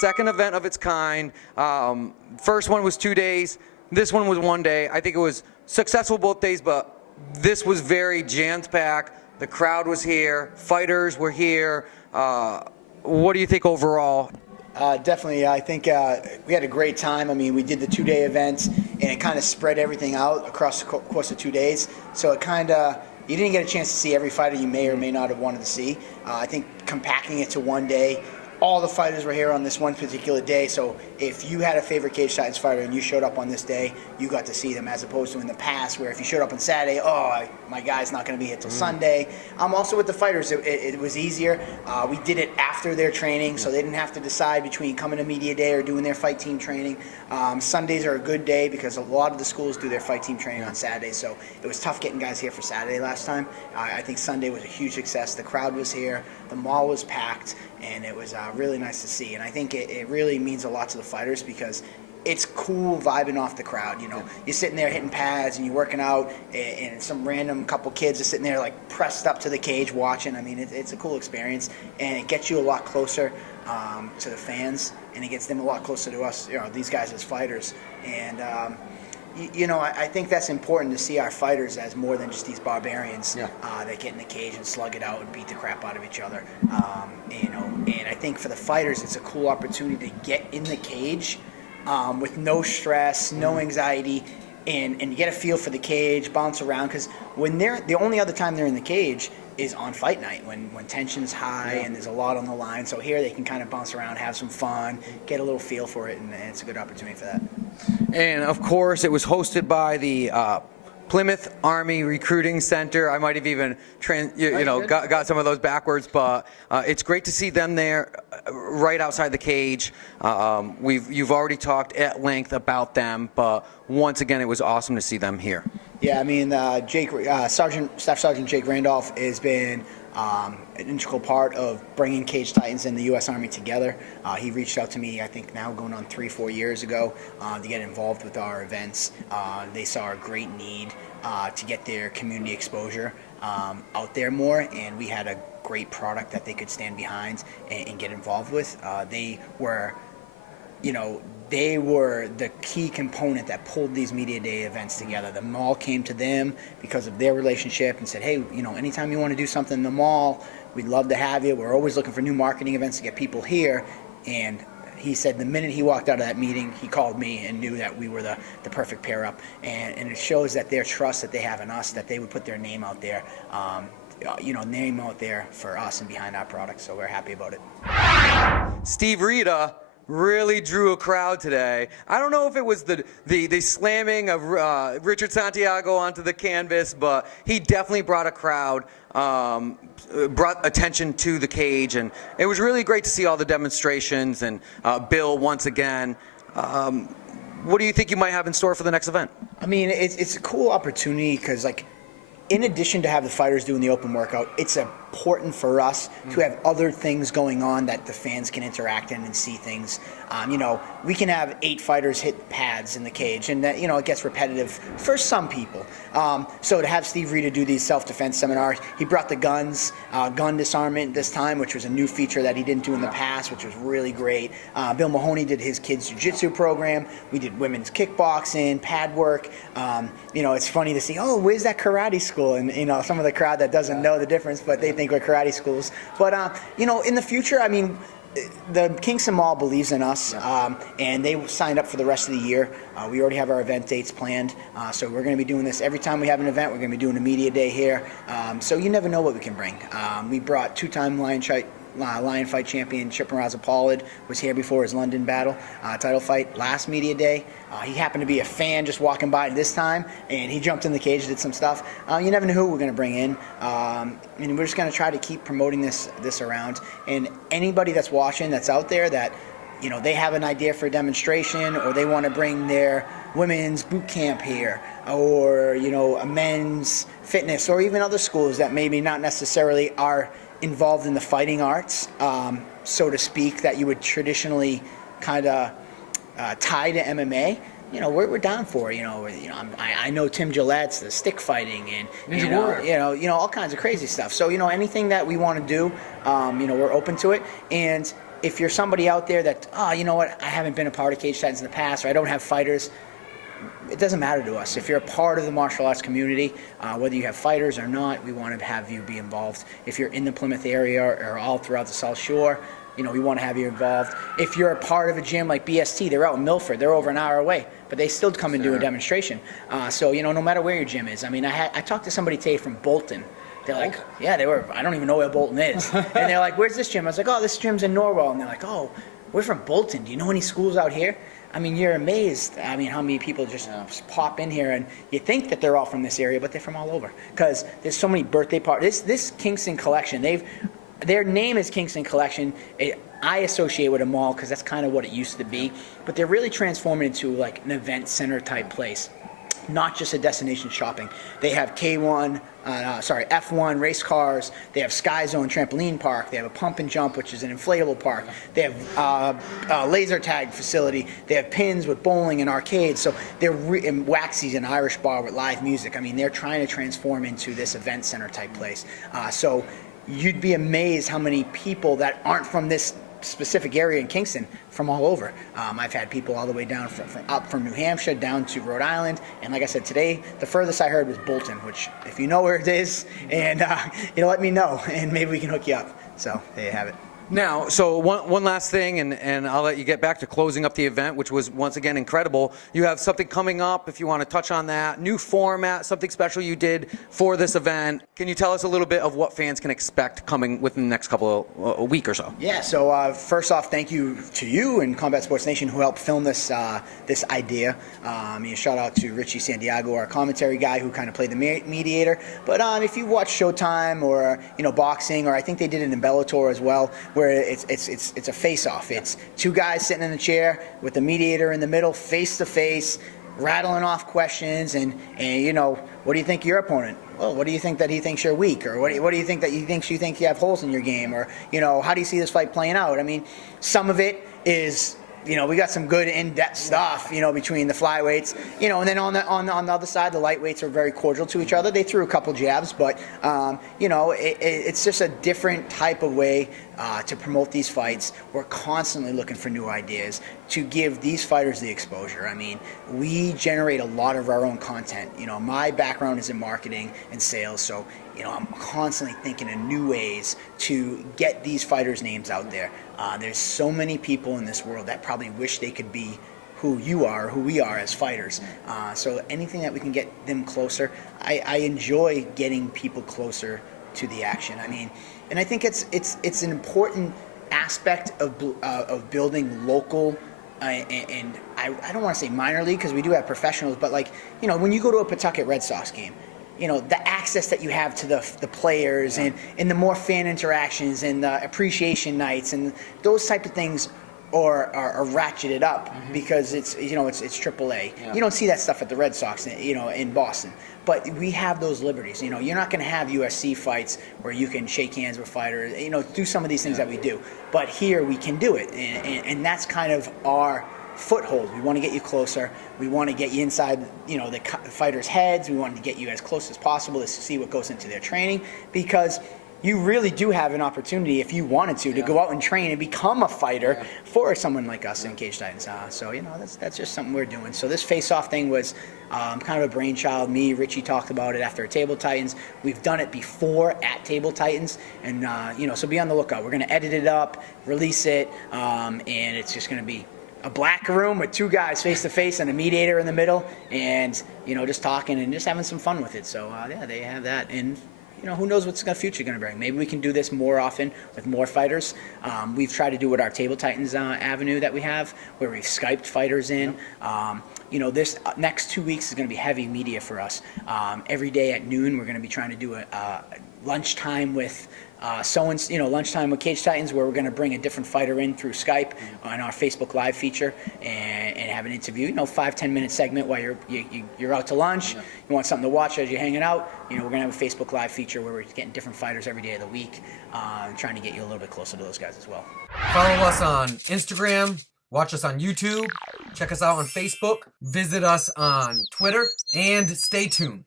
Second event of its kind. First one was 2 days. This one was 1 day. I think it was successful both days, but this was very jam-packed. The crowd was here. Fighters were here. What do you think overall? Definitely. I think we had a great time. I mean, we did the 2-day event, and it kind of spread everything out across the course of 2 days. So it kind of, you didn't get a chance to see every fighter you may or may not have wanted to see. I think compacting it to 1 day, all the fighters were here on this one particular day, so if you had a favorite Cage Titans fighter and you showed up on this day, you got to see them, as opposed to in the past where if you showed up on Saturday, oh, my guy's not going to be here till Sunday. Also with the fighters, it was easier. We did it after their training, so they didn't have to decide between coming to media day or doing their fight team training. Sundays are a good day because a lot of the schools do their fight team training on Saturdays, so it was tough getting guys here for Saturday last time. I think Sunday was a huge success. The crowd was here, the mall was packed, and it was really nice to see. And I think it really means a lot to the fighters because it's cool vibing off the crowd. You know, you're sitting there hitting pads and you're working out, and some random couple kids are sitting there like pressed up to the cage watching. I mean, it's a cool experience, and it gets you a lot closer to the fans, and it gets them a lot closer to us, you know, these guys as fighters. And you know, I think that's important to see our fighters as more than just these barbarians that get in the cage and slug it out and beat the crap out of each other. You know, and I think for the fighters, it's a cool opportunity to get in the cage with no stress, no anxiety, and get a feel for the cage, bounce around. Because when they're the only other time they're in the cage is on fight night when tension's high and there's a lot on the line. So here they can kind of bounce around, have some fun, get a little feel for it, and it's a good opportunity for that. And of course, it was hosted by the Plymouth Army Recruiting Center. I might have even got some of those backwards, but it's great to see them there right outside the cage. You've already talked at length about them, but once again, it was awesome to see them here. Yeah, I mean, Staff Sergeant Jake Randolph has been an integral part of bringing Cage Titans and the U.S. Army together. He reached out to me, I think now going on 3-4 years ago, to get involved with our events. They saw a great need to get their community exposure out there more, and we had a great product that they could stand behind and get involved with. They were the key component that pulled these media day events together. The mall came to them because of their relationship and said, hey, you know, anytime you want to do something in the mall, we'd love to have you. We're always looking for new marketing events to get people here. And he said the minute he walked out of that meeting, he called me and knew that we were the perfect pair up. And it shows that their trust that they have in us, that they would put their name out there, name out there for us and behind our product. So we're happy about it. Steve Rita really drew a crowd today. I don't know if it was the slamming of Richard Santiago onto the canvas, but he definitely brought a crowd, brought attention to the cage, and it was really great to see all the demonstrations and Bill once again. What do you think you might have in store for the next event? I mean, it's a cool opportunity because, like, in addition to have the fighters doing the open workout, it's important for us to have other things going on that the fans can interact in and see things. We can have 8 fighters hit pads in the cage, and that, it gets repetitive for some people. So to have Steve Rita do these self-defense seminars, he brought the guns, gun disarmament this time, which was a new feature that he didn't do in the past, which was really great. Bill Mahoney did his kids' jiu-jitsu program. We did women's kickboxing, pad work. It's funny to see, where's that karate school? And, some of the crowd that doesn't know the difference, but they think we're karate schools. But, in the future, I mean, the Kingston Mall believes in us, and they signed up for the rest of the year. We already have our event dates planned, so we're going to be doing this every time we have an event. We're going to be doing a media day here, so you never know what we can bring. We brought 2-time Lion Fight champion Chip Raza Pollard was here before his London battle title fight last media day. He happened to be a fan just walking by this time, and he jumped in the cage, did some stuff. You never know who we're going to bring in, and we're just going to try to keep promoting this around. And anybody that's watching, that's out there, that they have an idea for a demonstration, or they want to bring their women's boot camp here, or a men's fitness, or even other schools that maybe not necessarily are involved in the fighting arts, so to speak, that you would traditionally kind of tie to MMA. We're down for. I know Tim Gillette's the stick fighting, and all kinds of crazy stuff. So anything that we want to do, we're open to it. And if you're somebody out there that, oh, you know what, I haven't been a part of Cage Titans in the past, or I don't have fighters, it doesn't matter to us. If you're a part of the martial arts community, whether you have fighters or not, we want to have you be involved. If you're in the Plymouth area or all throughout the South Shore, we want to have you involved. If you're a part of a gym like BST, they're out in Milford, they're over an hour away, but they still come and do a demonstration. So, no matter where your gym is. I mean, I talked to somebody today from Bolton. They're like, yeah, I don't even know where Bolton is. And they're like, where's this gym? I was like, oh, this gym's in Norwell. And they're like, oh, we're from Bolton. Do you know any schools out here? I mean, you're amazed. I mean, how many people just pop in here, and you think that they're all from this area, but they're from all over. Because there's so many birthday parties. This Kingston Collection, their name is Kingston Collection. I associate with a mall because that's kind of what it used to be. But they're really transforming into like an event center type place, not just a destination shopping. They have F1 race cars. They have Sky Zone trampoline park. They have a pump and jump, which is an inflatable park. They have a laser tag facility. They have pins with bowling and arcades. So they're in Waxy's, an Irish bar with live music. I mean, they're trying to transform into this event center type place. So you'd be amazed how many people that aren't from this specific area in Kingston from all over. I've had people all the way down from New Hampshire down to Rhode Island, and like I said today, the furthest I heard was Bolton, which if you know where it is, and let me know, and maybe we can hook you up. So there you have it. Now, so one last thing, and I'll let you get back to closing up the event, which was once again incredible. You have something coming up, if you want to touch on that. New format, something special you did for this event. Can you tell us a little bit of what fans can expect coming within the next a week or so? Yeah, so first off, thank you to you and Combat Sports Nation who helped film this this idea. Shout out to Richie Santiago, our commentary guy, who kind of played the mediator. But if you watch Showtime or boxing, or I think they did it in Bellator as well, where it's a face-off. It's two guys sitting in a chair with the mediator in the middle, face to face, rattling off questions, and what do you think of your opponent? Well, what do you think that he thinks you're weak, or what do you think that you think you have holes in your game, or how do you see this fight playing out? I mean, some of it is. We got some good in-depth stuff, between the flyweights, and then on the other side, the lightweights are very cordial to each other. They threw a couple jabs, but, it's just a different type of way to promote these fights. We're constantly looking for new ideas to give these fighters the exposure. I mean, we generate a lot of our own content. My background is in marketing and sales, so I'm constantly thinking of new ways to get these fighters' names out there. There's so many people in this world that probably wish they could be who you are, who we are as fighters. So anything that we can get them closer, I enjoy getting people closer to the action. I mean, and I think it's an important aspect of building local. And I don't want to say minor league because we do have professionals, but when you go to a Pawtucket Red Sox game, the access that you have to the players and the more fan interactions and the appreciation nights and those type of things are ratcheted up because it's AAA. Yeah. You don't see that stuff at the Red Sox, in Boston. But we have those liberties. You're not going to have USC fights where you can shake hands with fighters, do some of these things that we do. But here we can do it, and that's kind of our foothold. We want to get you closer. We want to get you inside, the fighters' heads. We want to get you as close as possible to see what goes into their training, because you really do have an opportunity, if you wanted to go out and train and become a fighter for someone like us in Cage Titans. So that's just something we're doing. So this face-off thing was kind of a brainchild. Me, Richie talked about it after Table Titans. We've done it before at Table Titans, and so be on the lookout. We're going to edit it up, release it, and it's just going to be a black room with two guys face to face and a mediator in the middle, and just talking and just having some fun with it. So they have that, and who knows what's the future going to bring. Maybe we can do this more often with more fighters. We've tried to do it our Table Titans avenue that we have, where we've Skyped fighters in. This next 2 weeks is going to be heavy media for us. Every day at noon, we're going to be trying to do a lunchtime with lunchtime with Cage Titans, where we're going to bring a different fighter in through Skype on our Facebook Live feature and have an interview, 5-10 minute segment while you're out to lunch. You want something to watch as you're hanging out. We're going to have a Facebook Live feature where we're getting different fighters every day of the week, trying to get you a little bit closer to those guys as well. Follow us on Instagram, watch us on YouTube, check us out on Facebook, visit us on Twitter, and stay tuned.